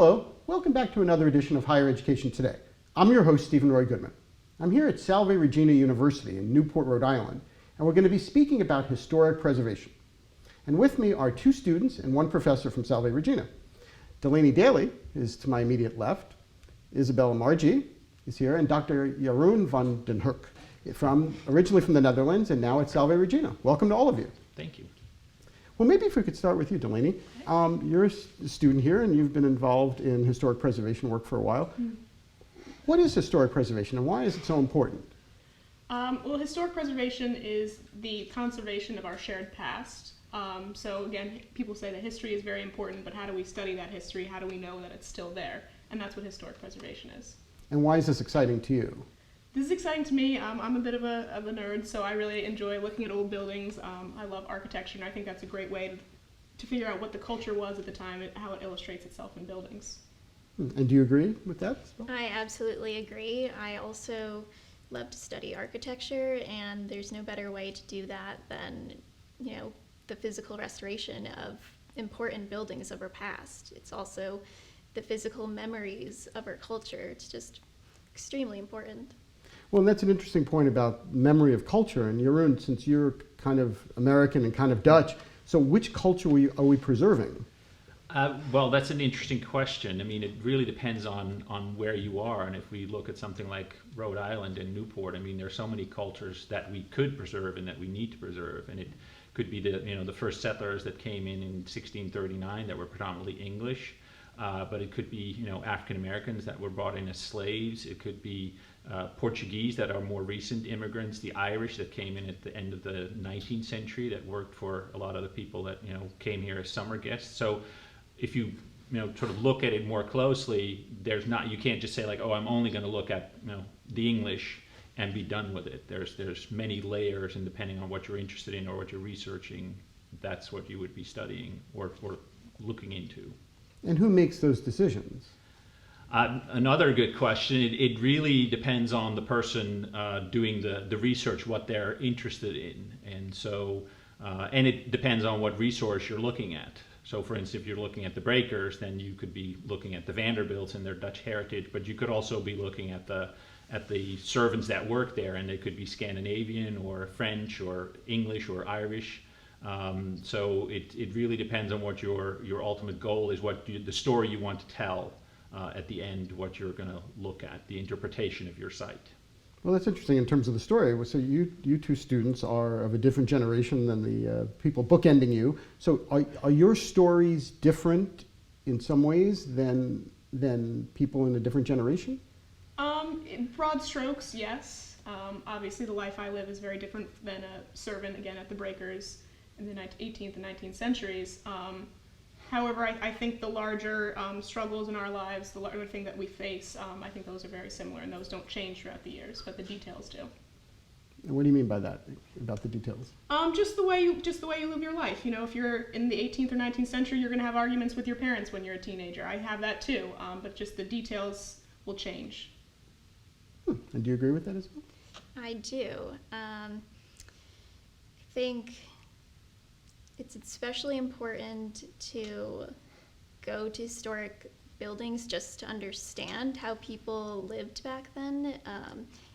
Hello, welcome back to another edition of Higher Education Today. I'm your host, Steven Roy Goodman. I'm here at Salve Regina University in Newport, Rhode Island, and we're going to be speaking about historic preservation. And with me are two students and one professor from Salve Regina. Delaney Daly is to my immediate left, Isabella Margi is here, and Dr. Jeroen van den Hurk, originally from the Netherlands and now at Salve Regina. Welcome to all of you. Thank you. Well, maybe if we could start with you, Delaney. You're a student here and you've been involved in historic preservation work for a while. Mm-hmm. What is historic preservation and why is it so important? Well, historic preservation is the conservation of our shared past. So again, people say that history is very important, but how do we study that history? How do we know that it's still there? And that's what historic preservation is. And why is this exciting to you? This is exciting to me. I'm a bit of a nerd, so I really enjoy looking at old buildings. I love architecture, and I think that's a great way to figure out what the culture was at the time and how it illustrates itself in buildings. And do you agree with that? I absolutely agree. I also love to study architecture, and there's no better way to do that than, the physical restoration of important buildings of our past. It's also the physical memories of our culture. It's just extremely important. Well, and that's an interesting point about memory of culture. And Jeroen, since you're kind of American and kind of Dutch, so which culture are we preserving? Well, that's an interesting question. I mean, it really depends on where you are. And if we look at something like Rhode Island and Newport, I mean, there are so many cultures that we could preserve and that we need to preserve. And it could be the first settlers that came in 1639 that were predominantly English. But it could be, African Americans that were brought in as slaves. It could be Portuguese that are more recent immigrants, the Irish that came in at the end of the 19th century that worked for a lot of the people that, came here as summer guests. So if you, sort of look at it more closely, you can't just say like, oh, I'm only going to look at, the English and be done with it. There's many layers, and depending on what you're interested in or what you're researching, that's what you would be studying or looking into. And who makes those decisions? Another good question. It really depends on the person doing the research, what they're interested in. And so, and it depends on what resource you're looking at. So for instance, if you're looking at the breakers, then you could be looking at the Vanderbilts and their Dutch heritage, but you could also be looking at the servants that work there, and they could be Scandinavian or French or English or Irish. So it really depends on what your ultimate goal is, the story you want to tell at the end, what you're going to look at, the interpretation of your site. Well, that's interesting in terms of the story. So you two students are of a different generation than the people bookending you. So are your stories different in some ways than people in a different generation? In broad strokes, yes. Obviously, the life I live is very different than a servant, again, at the breakers in the 18th and 19th centuries. However, I think the larger struggles in our lives, the larger thing that we face, I think those are very similar, and those don't change throughout the years, but the details do. And what do you mean by that, about the details? Just the way you live your life. If you're in the 18th or 19th century, you're going to have arguments with your parents when you're a teenager. I have that too, but just the details will change. And do you agree with that as well? I do. I think it's especially important to go to historic buildings just to understand how people lived back then.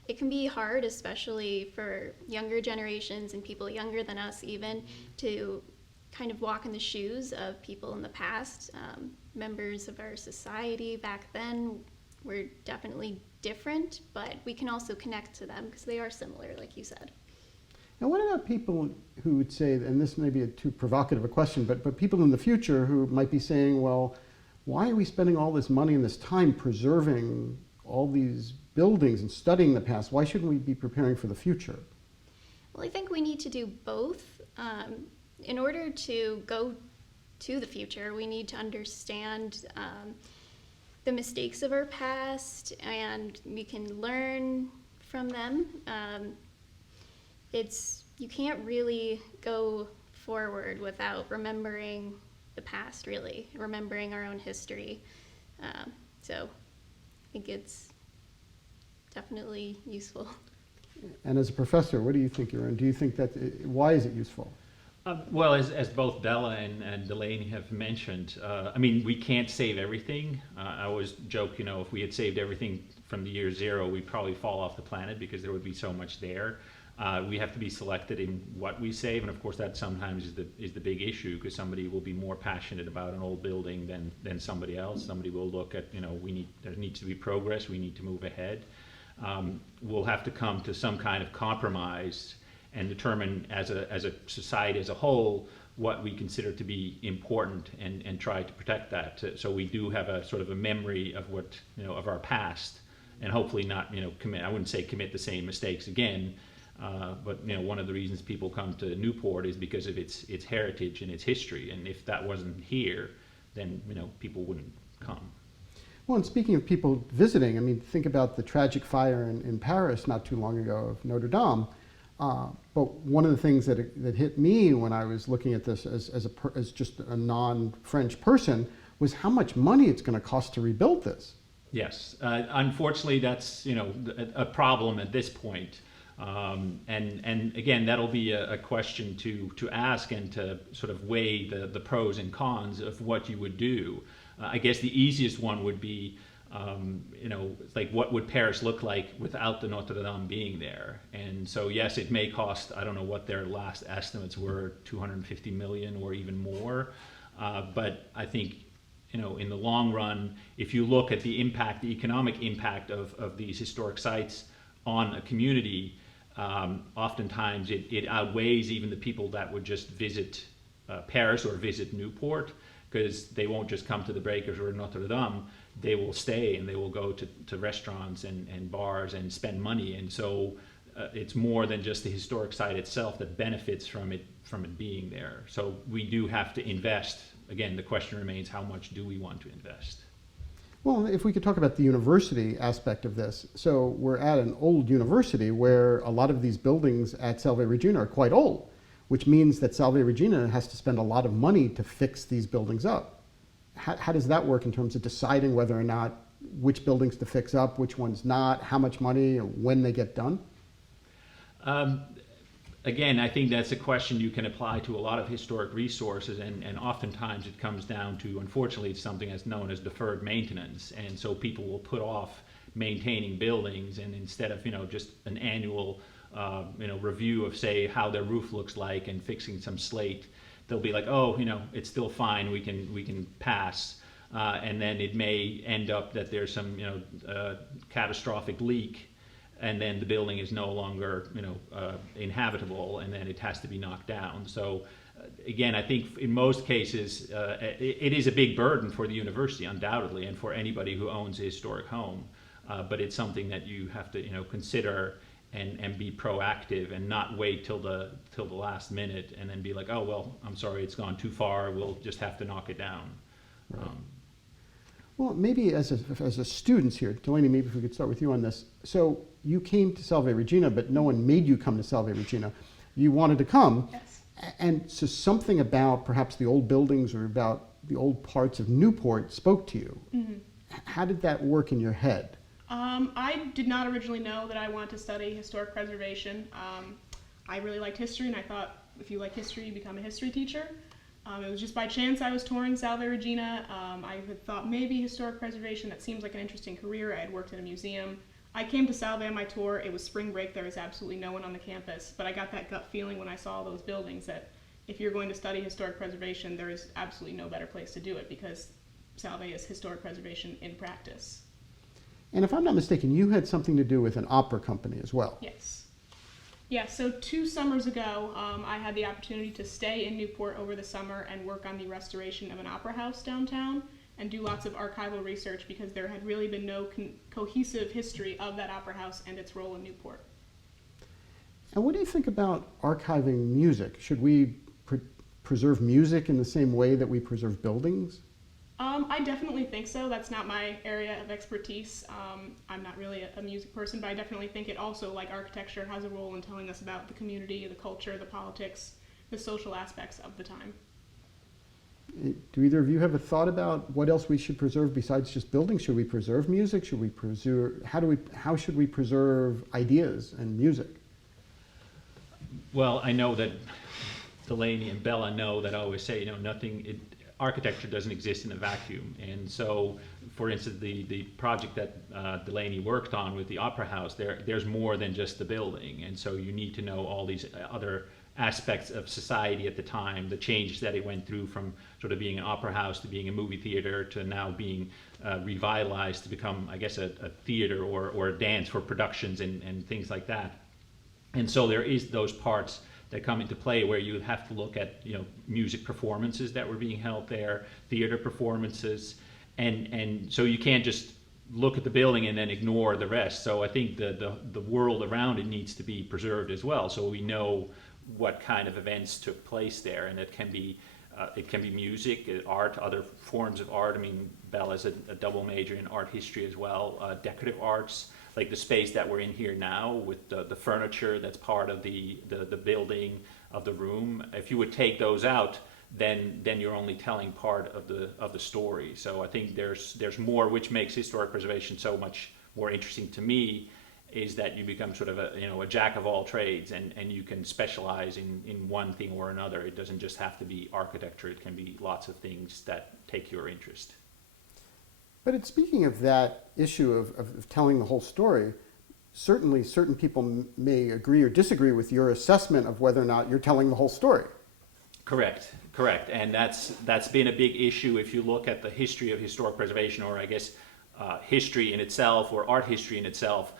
It can be hard, especially for younger generations and people younger than us even, to kind of walk in the shoes of people in the past. Members of our society back then were definitely different, but we can also connect to them because they are similar, like you said. Now, what about people who would say, and this may be a too provocative a question, but people in the future who might be saying, well, why are we spending all this money and this time preserving all these buildings and studying the past? Why shouldn't we be preparing for the future? Well, I think we need to do both. In order to go to the future, we need to understand the mistakes of our past, and we can learn from them. You can't really go forward without remembering the past, really, remembering our own history. So I think it's definitely useful. And as a professor, what do you think, Jeroen? Do you think why is it useful? Well, as both Bella and Delaney have mentioned, I mean, we can't save everything. I always joke, you know, if we had saved everything from the year zero, we'd probably fall off the planet because there would be so much there. We have to be selected in what we save, and of course that sometimes is the big issue, because somebody will be more passionate about an old building than somebody else. Somebody will look at, you know, there needs to be progress, we need to move ahead. We'll have to come to some kind of compromise and determine as a society as a whole what we consider to be important and try to protect that. So we do have a sort of a memory of what, you know, of our past, and hopefully not, you know, I wouldn't say commit the same mistakes again, but, you know, one of the reasons people come to Newport is because of its heritage and its history, and if that wasn't here, then, you know, people wouldn't come. Well, and speaking of people visiting, I mean, think about the tragic fire in Paris not too long ago of Notre Dame. But one of the things that hit me when I was looking at this as just a non-French person was how much money it's going to cost to rebuild this. Yes, unfortunately, that's, you know, a problem at this point. And again, that'll be a question to ask and to sort of weigh the pros and cons of what you would do. I guess the easiest one would be, you know, like what would Paris look like without the Notre Dame being there? And so, yes, it may cost, I don't know what their last estimates were, 250 million or even more. But I think, you know, in the long run, if you look at the impact, the economic impact of these historic sites on a community, oftentimes it outweighs even the people that would just visit Paris or visit Newport, because they won't just come to the Breakers or Notre Dame. They will stay and they will go to restaurants and bars and spend money. And so it's more than just the historic site itself that benefits from it being there. So we do have to invest. Again, the question remains, how much do we want to invest? Well, if we could talk about the university aspect of this. So we're at an old university where a lot of these buildings at Salve Regina are quite old, which means that Salve Regina has to spend a lot of money to fix these buildings up. How does that work in terms of deciding whether or not which buildings to fix up, which ones not, how much money, when they get done? Again, I think that's a question you can apply to a lot of historic resources, and oftentimes it comes down to, unfortunately, it's something that's known as deferred maintenance, and so people will put off maintaining buildings, and instead of, you know, just an annual you know, review of, say, how their roof looks like and fixing some slate, they'll be like, oh, you know, it's still fine, we can pass, and then it may end up that there's some, you know, catastrophic leak, and then the building is no longer, you know, inhabitable, and then it has to be knocked down. So again, I think in most cases it is a big burden for the university, undoubtedly, and for anybody who owns a historic home, but it's something that you have to, you know, consider and be proactive, and not wait till the last minute and then be like, oh, well, I'm sorry, it's gone too far, we'll just have to knock it down. Right. Well, maybe as a students here, Delaney, maybe if we could start with you on this. So you came to Salve Regina, but no one made you come to Salve Regina. You wanted to come. Yes. And so something about perhaps the old buildings or about the old parts of Newport spoke to you. Mm-hmm. How did that work in your head? I did not originally know that I wanted to study historic preservation. I really liked history, and I thought if you like history, you become a history teacher. It was just by chance I was touring Salve Regina. I had thought maybe historic preservation, that seems like an interesting career. I had worked in a museum. I came to Salve on my tour. It was spring break. There was absolutely no one on the campus, but I got that gut feeling when I saw those buildings that if you're going to study historic preservation, there is absolutely no better place to do it, because Salve is historic preservation in practice. And if I'm not mistaken, you had something to do with an opera company as well. Yes. Yeah, so 2 summers ago, I had the opportunity to stay in Newport over the summer and work on the restoration of an opera house downtown and do lots of archival research, because there had really been no cohesive history of that opera house and its role in Newport. And what do you think about archiving music? Should we preserve music in the same way that we preserve buildings? I definitely think so. That's not my area of expertise. I'm not really a music person, but I definitely think it also, like architecture, has a role in telling us about the community, the culture, the politics, the social aspects of the time. Do either of you have a thought about what else we should preserve besides just buildings? Should we preserve music? Should we preserve, how should we preserve ideas and music? Well, I know that Delaney and Bella know that I always say, architecture doesn't exist in a vacuum. And so, for instance, the project that Delaney worked on with the Opera House, there's more than just the building. And so you need to know all these other aspects of society at the time, the changes that it went through from sort of being an opera house to being a movie theater to now being revitalized to become, I guess, a theater or a dance for productions and things like that. And so there is those parts that come into play where you have to look at music performances that were being held there, theater performances, and so you can't just look at the building and then ignore the rest. So I think the world around it needs to be preserved as well, so we know what kind of events took place there, and it can be music, art, other forms of art. I mean, Bella's a double major in art history as well, decorative arts, like the space that we're in here now with the furniture that's part of the building of the room. If you would take those out, then you're only telling part of the story. So I think there's more, which makes historic preservation so much more interesting to me, is that you become sort of a jack of all trades, and you can specialize in one thing or another. It doesn't just have to be architecture, it can be lots of things that take your interest. But speaking of that issue of telling the whole story, certainly certain people may agree or disagree with your assessment of whether or not you're telling the whole story. Correct. And that's been a big issue if you look at the history of historic preservation, or I guess history in itself, or art history in itself.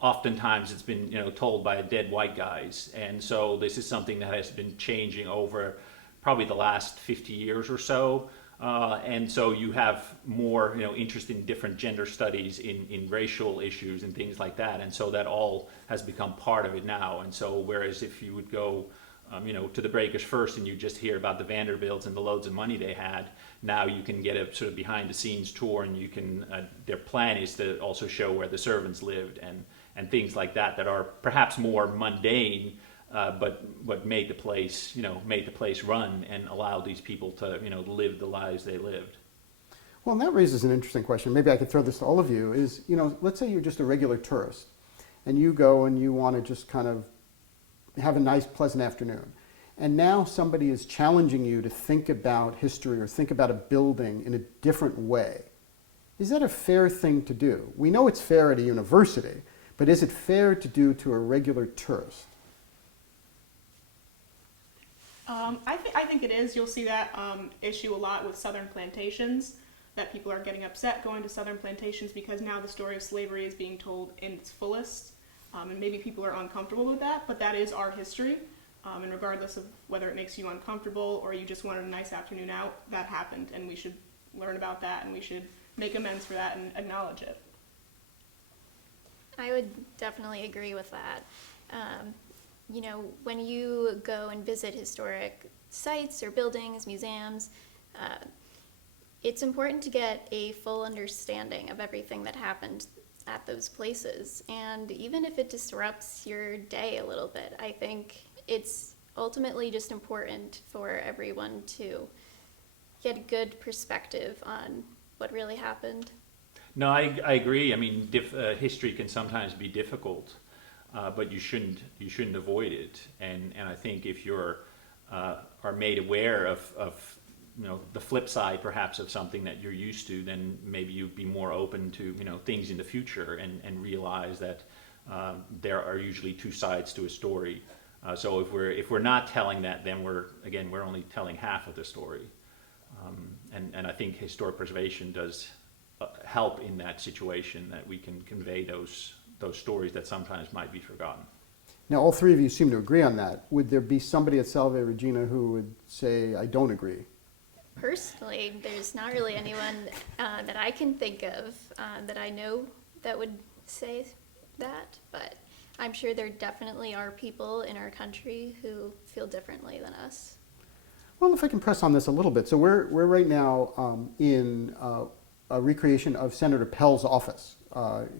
Oftentimes it's been told by dead white guys, and so this is something that has been changing over probably the last 50 years or so. And so you have more interest in different gender studies, in racial issues and things like that, and so that all has become part of it now. And so whereas if you would go to the Breakers first and you just hear about the Vanderbilts and the loads of money they had, now you can get a sort of behind the scenes tour, and you can their plan is to also show where the servants lived and things like that are perhaps more mundane, but made the place run and allowed these people to live the lives they lived. Well, and that raises an interesting question. Maybe I could throw this to all of you. Is let's say you're just a regular tourist, and you go and you want to just kind of have a nice, pleasant afternoon. And now somebody is challenging you to think about history or think about a building in a different way. Is that a fair thing to do? We know it's fair at a university, but is it fair to do to a regular tourist? I think it is. You'll see that issue a lot with southern plantations, that people are getting upset going to southern plantations because now the story of slavery is being told in its fullest. And maybe people are uncomfortable with that, but that is our history. And regardless of whether it makes you uncomfortable or you just wanted a nice afternoon out, that happened, and we should learn about that, and we should make amends for that and acknowledge it. I would definitely agree with that. When you go and visit historic sites or buildings, museums, it's important to get a full understanding of everything that happened at those places. And even if it disrupts your day a little bit, I think it's ultimately just important for everyone to get a good perspective on what really happened. No, I agree. I mean, history can sometimes be difficult, but you shouldn't avoid it. And I think if you're are made aware of the flip side perhaps of something that you're used to, then maybe you'd be more open to things in the future and realize that there are usually two sides to a story. So if we're not telling that, then we're only telling half of the story. And I think historic preservation does help in that situation, that we can convey those stories that sometimes might be forgotten. Now, all three of you seem to agree on that. Would there be somebody at Salve Regina who would say, I don't agree? Personally, there's not really anyone that I can think of that I know that would say that, but I'm sure there definitely are people in our country who feel differently than us. Well, if I can press on this a little bit. So we're right now in a recreation of Senator Pell's office,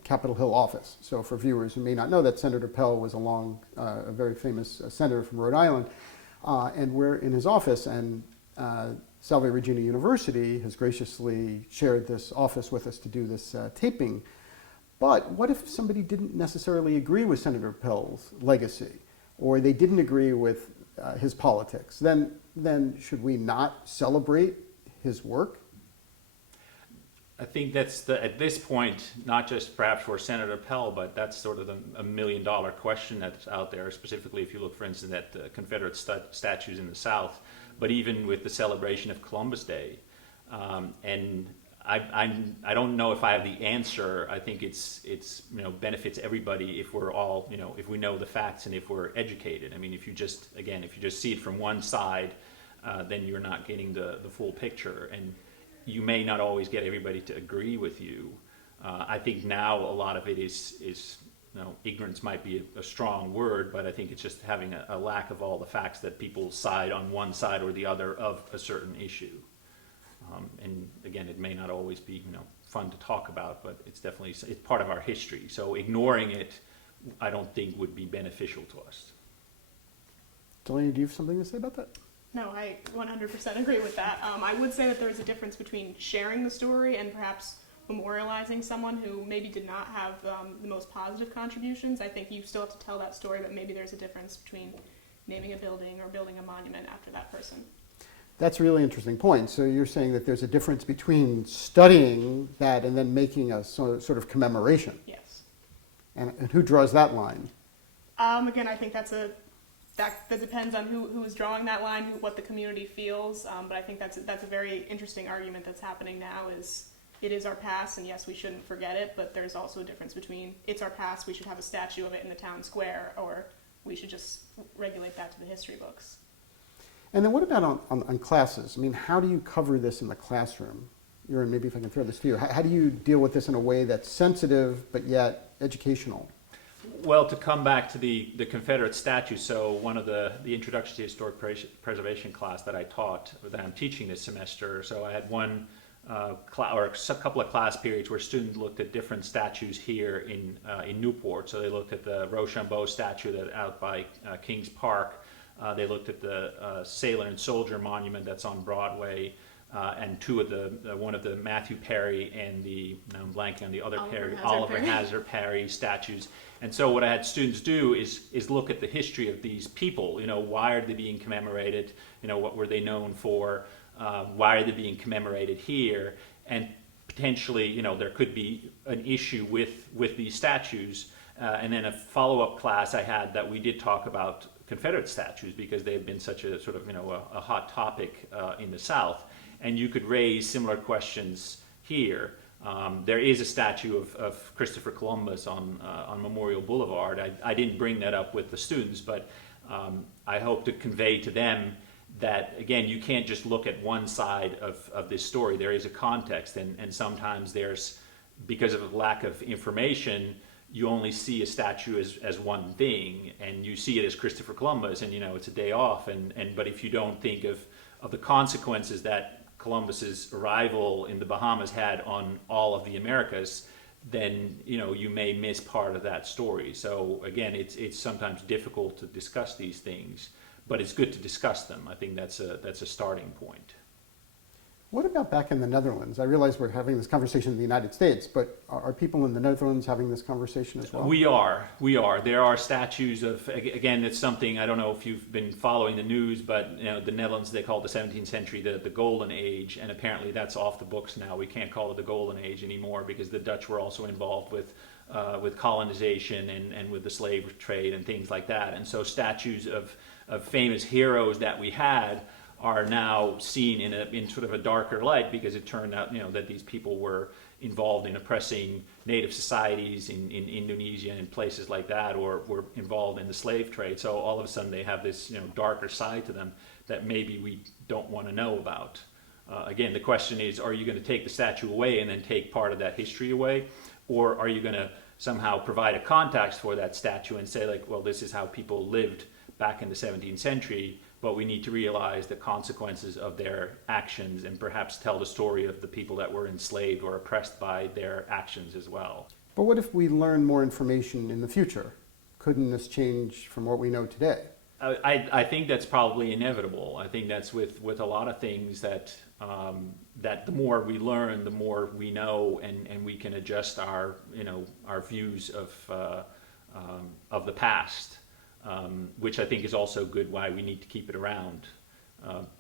Capitol Hill office. So for viewers who may not know that, Senator Pell was a very famous senator from Rhode Island, and we're in his office, and Salve Regina University has graciously shared this office with us to do this taping. But what if somebody didn't necessarily agree with Senator Pell's legacy, or they didn't agree with his politics, then should we not celebrate his work? I think that's at this point, not just perhaps for Senator Pell, but that's sort of a million-dollar question that's out there, specifically if you look, for instance, at the Confederate statues in the South, but even with the celebration of Columbus Day. And I don't know if I have the answer. I think it's benefits everybody if we're all, if we know the facts and if we're educated. I mean, if you just see it from one side, then you're not getting the full picture. And you may not always get everybody to agree with you. I think now a lot of it is ignorance might be a strong word, but I think it's just having a lack of all the facts that people side on one side or the other of a certain issue. And again, it may not always be fun to talk about, but it's part of our history. So ignoring it, I don't think would be beneficial to us. Delaney, do you have something to say about that? No, I 100% agree with that. I would say that there's a difference between sharing the story and perhaps memorializing someone who maybe did not have the most positive contributions. I think you still have to tell that story, but maybe there's a difference between naming a building or building a monument after that person. That's a really interesting point. So you're saying that there's a difference between studying that and then making a sort of commemoration. Yes. And who draws that line? Again, I think that depends on who is drawing that line, what the community feels. But I think that's a very interesting argument that's happening now. It is our past, and yes, we shouldn't forget it. But there's also a difference between it's our past, we should have a statue of it in the town square, or we should just regulate that to the history books. And then what about on classes? I mean, how do you cover this in the classroom? Jeroen, maybe if I can throw this to you. How do you deal with this in a way that's sensitive but yet educational? Well, to come back to the Confederate statues, so one of the Introduction to Historic Preservation class that I taught, that I'm teaching this semester, so I had one or a couple of class periods where students looked at different statues here in Newport. So they looked at the Rochambeau statue that's out by Kings Park. They looked at the Sailor and Soldier Monument that's on Broadway, and one of the Matthew Perry and I'm blanking on the other Oliver Hazard Perry statues. And so what I had students do is look at the history of these people. Why are they being commemorated? What were they known for? Why are they being commemorated here? And potentially, there could be an issue with these statues. And then a follow-up class I had that we did talk about Confederate statues because they've been such a sort of a hot topic in the South, and you could raise similar questions here. There is a statue of Christopher Columbus on Memorial Boulevard. I didn't bring that up with the students, but I hope to convey to them that again, you can't just look at one side of this story. There is a context, and sometimes because of a lack of information, you only see a statue as one thing, and you see it as Christopher Columbus, and it's a day off, but if you don't think of the consequences that Columbus's arrival in the Bahamas had on all of the Americas, then you may miss part of that story. So again, it's sometimes difficult to discuss these things, but it's good to discuss them. I think that's a starting point. What about back in the Netherlands? I realize we're having this conversation in the United States, but are people in the Netherlands having this conversation as well? We are. There are statues of, again, it's something, I don't know if you've been following the news, but the Netherlands, they call it the 17th century the Golden Age, and apparently that's off the books now. We can't call it the Golden Age anymore because the Dutch were also involved with colonization and with the slave trade and things like that. And so statues of famous heroes that we had are now seen in sort of a darker light because it turned out that these people were involved in oppressing native societies in Indonesia and places like that, or were involved in the slave trade. So all of a sudden they have this darker side to them that maybe we don't want to know about. Again, the question is, are you going to take the statue away and then take part of that history away, or are you going to somehow provide a context for that statue and say like, well, this is how people lived back in the 17th century, but we need to realize the consequences of their actions and perhaps tell the story of the people that were enslaved or oppressed by their actions as well. But what if we learn more information in the future? Couldn't this change from what we know today? I think that's probably inevitable. I think that's with a lot of things that the more we learn, the more we know, and we can adjust our views of the past. which I think is also good why we need to keep it around,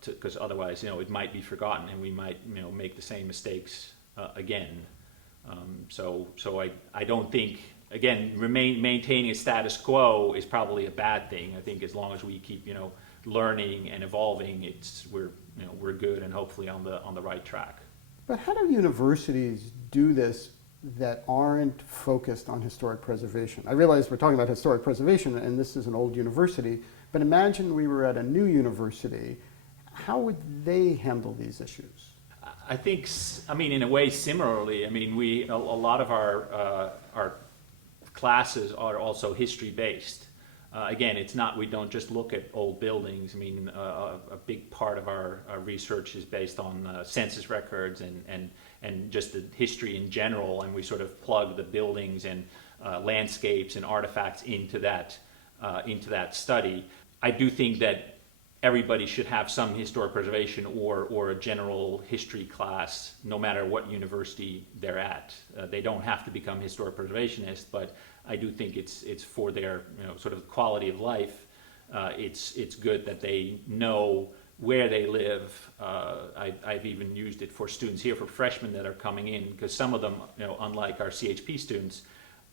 because otherwise, it might be forgotten and we might, make the same mistakes again. So I don't think, again, maintaining a status quo is probably a bad thing. I think as long as we keep, learning and evolving, we're good and hopefully on the right track. But how do universities do this that aren't focused on historic preservation? I realize we're talking about historic preservation and this is an old university, but imagine we were at a new university. How would they handle these issues? I think, in a way, similarly. A lot of our classes are also history-based. Again, we don't just look at old buildings. A big part of our research is based on census records and just the history in general, and we sort of plug the buildings and landscapes and artifacts into that study. I do think that everybody should have some historic preservation or a general history class, no matter what university they're at. They don't have to become historic preservationists, but I do think it's for their sort of quality of life. It's good that they know where they live. I've even used it for students here, for freshmen that are coming in, because some of them, unlike our CHP students,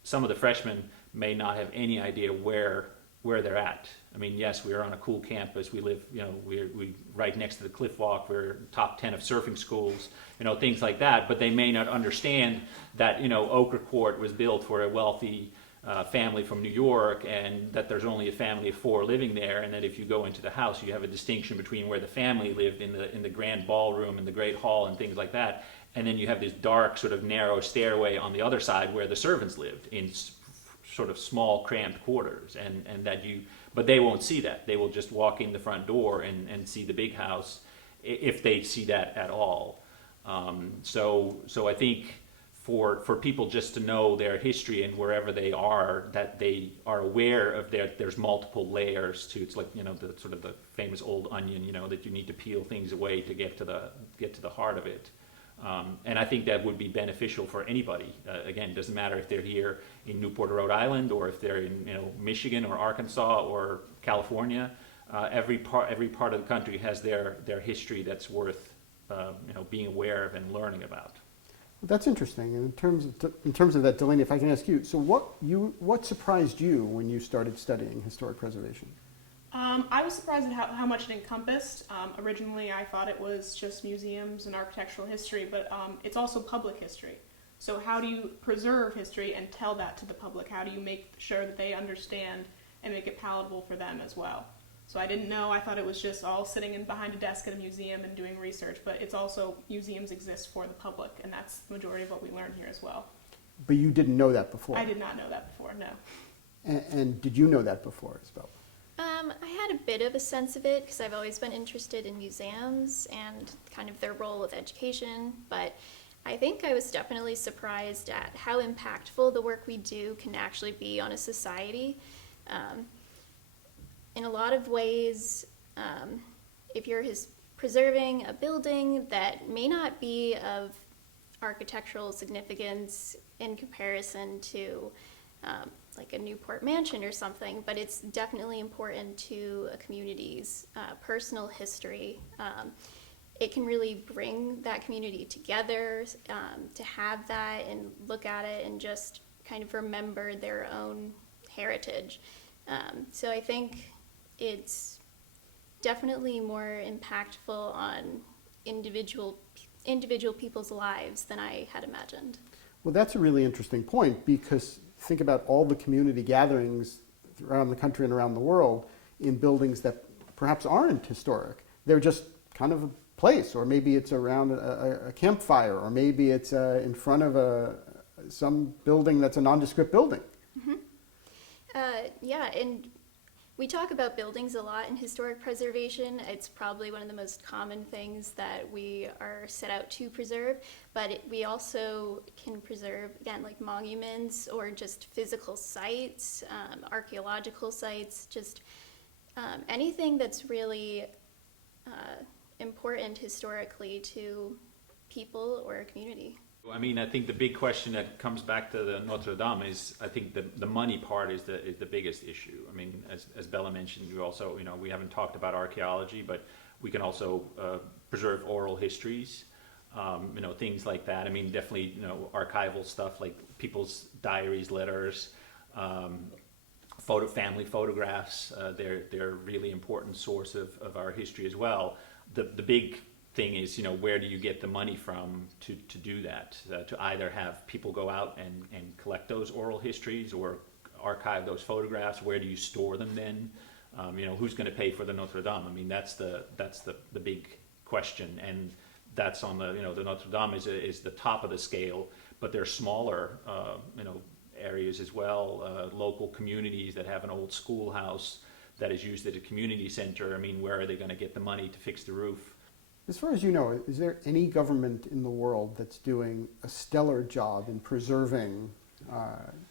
some of the freshmen may not have any idea where they're at. Yes, we are on a cool campus. We live, we right next to the cliff walk. We're top 10 of surfing schools, things like that. But they may not understand that, Ochre Court was built for a wealthy family from New York, and that there's only a family of 4 living there, and that if you go into the house, you have a distinction between where the family lived in the grand ballroom and the great hall and things like that, and then you have this dark, sort of narrow stairway on the other side where the servants lived in sort of small, cramped quarters, but they won't see that. They will just walk in the front door and see the big house, if they see that at all. So I think for people just to know their history and wherever they are, that they are aware of there's multiple layers to. It's like the sort of the famous old onion, that you need to peel things away to get to the heart of it. And I think that would be beneficial for anybody. Again, it doesn't matter if they're here in Newport or Rhode Island, or if they're in Michigan or Arkansas or California. Every part of the country has their history that's worth being aware of and learning about. Well, that's interesting. And in terms of that, Delaney, if I can ask you, so what surprised you when you started studying historic preservation? I was surprised at how much it encompassed. Originally, I thought it was just museums and architectural history, but it's also public history. So how do you preserve history and tell that to the public? How do you make sure that they understand and make it palatable for them as well? So I didn't know. I thought it was just all sitting behind a desk at a museum and doing research, but it's also, museums exist for the public, and that's the majority of what we learn here as well. But you didn't know that before? I did not know that before, no. And did you know that before, Isabella? I had a bit of a sense of it because I've always been interested in museums and kind of their role with education, but I think I was definitely surprised at how impactful the work we do can actually be on a society. In a lot of ways, if you're preserving a building that may not be of architectural significance in comparison to like a Newport mansion or something, but it's definitely important to a community's personal history. It can really bring that community together, to have that and look at it and just kind of remember their own heritage. So I think it's definitely more impactful on individual people's lives than I had imagined. Well, that's a really interesting point, because think about all the community gatherings around the country and around the world in buildings that perhaps aren't historic. They're just kind of a place, or maybe it's around a campfire, or maybe it's in front of some building that's a nondescript building. Mm-hmm. Yeah, and we talk about buildings a lot in historic preservation. It's probably one of the most common things that we are set out to preserve, but we also can preserve, again, like monuments or just physical sites, archaeological sites, just anything that's really important historically to people or a community. I mean, I think the big question that comes back to the Notre Dame is, I think the money part is the biggest issue. I mean, as Bella mentioned, we also, we haven't talked about archaeology, but we can also preserve oral histories, things like that. I mean, definitely, archival stuff like people's diaries, letters, family photographs. They're a really important source of our history as well. The big thing is, where do you get the money from to do that? To either have people go out and collect those oral histories or archive those photographs. Where do you store them then? Who's going to pay for the Notre Dame? I mean, that's the big question, and that's on the Notre Dame is the top of the scale, but there's smaller areas as well, local communities that have an old schoolhouse that is used as a community center. I mean, where are they going to get the money to fix the roof? As far as you know, is there any government in the world that's doing a stellar job in preserving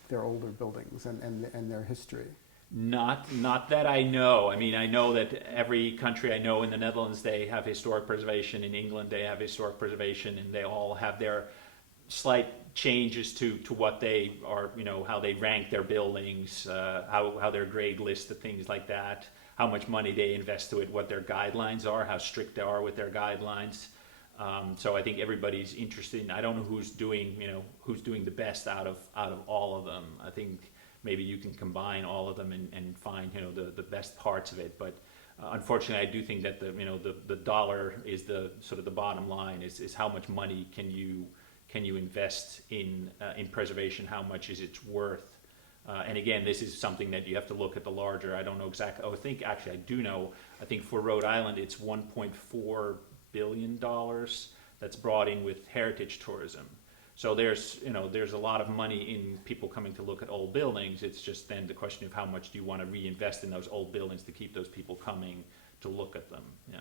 their older buildings and their history? Not that I know. I mean, I know that every country I know in the Netherlands, they have historic preservation. In England, they have historic preservation, and they all have their slight changes to what they are, how they rank their buildings, how their grade list of things like that, how much money they invest to it, what their guidelines are, how strict they are with their guidelines. So I think everybody's interested in, I don't know who's doing the best out of all of them. I think maybe you can combine all of them and find, the best parts of it. But unfortunately, I do think that the dollar is the sort of the bottom line is how much money can you invest in preservation, how much is it worth? And again, this is something that you have to look at the larger. I don't know exactly. I think actually I do know. I think for Rhode Island, it's $1.4 billion that's brought in with heritage tourism. So there's a lot of money in people coming to look at old buildings. It's just then the question of how much do you want to reinvest in those old buildings to keep those people coming to look at them. Yeah.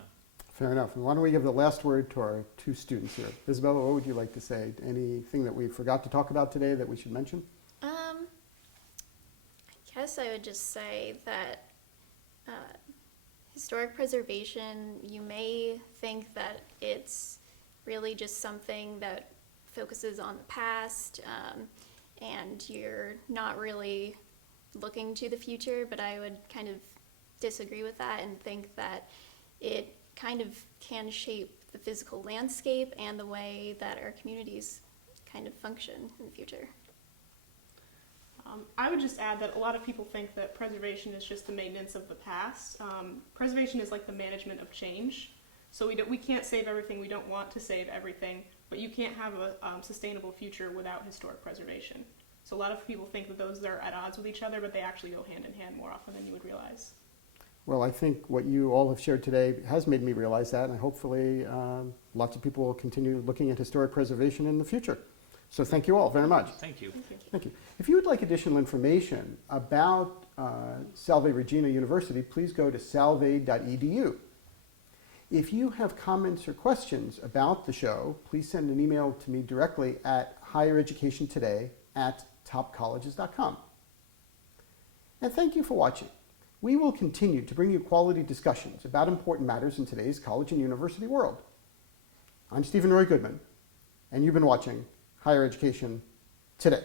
Fair enough. And why don't we give the last word to our two students here? Isabella, what would you like to say? Anything that we forgot to talk about today that we should mention? I guess I would just say that historic preservation, you may think that it's really just something that focuses on the past, and you're not really looking to the future, but I would kind of disagree with that and think that it kind of can shape the physical landscape and the way that our communities kind of function in the future. I would just add that a lot of people think that preservation is just the maintenance of the past. Preservation is like the management of change. So we can't save everything, we don't want to save everything, but you can't have a sustainable future without historic preservation. So a lot of people think that those are at odds with each other, but they actually go hand in hand more often than you would realize. Well, I think what you all have shared today has made me realize that, and hopefully lots of people will continue looking at historic preservation in the future. So thank you all very much. Thank you. Thank you. Thank you. If you would like additional information about Salve Regina University, please go to salve.edu. If you have comments or questions about the show, please send an email to me directly at highereducationtoday@topcolleges.com. And thank you for watching. We will continue to bring you quality discussions about important matters in today's college and university world. I'm Steven Roy Goodman, and you've been watching Higher Education Today.